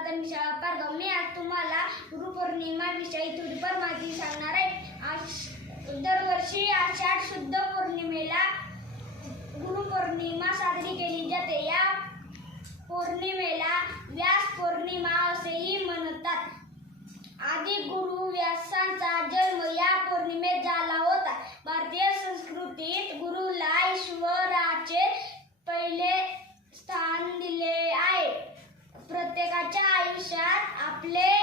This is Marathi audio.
प्राथमिक शाळा पारगाव. मी आज तुम्हाला गुरुपौर्णिमा विषयी थोडीफार माहिती सांगणार आहे. दरवर्षी आषाढ शुद्ध पौर्णिमेला गुरुपौर्णिमा साजरी केली जाते. या पौर्णिमेला व्यास पौर्णिमा असेही म्हणतात. आदी गुरु व्यासांचा जन्म या पौर्णिमेत झाला होता. भारतीय संस्कृतीत गुरुला ईश्वराचे पहिले स्थान दिले आहे. प्रत्येकाच्या आयुष्यात आपले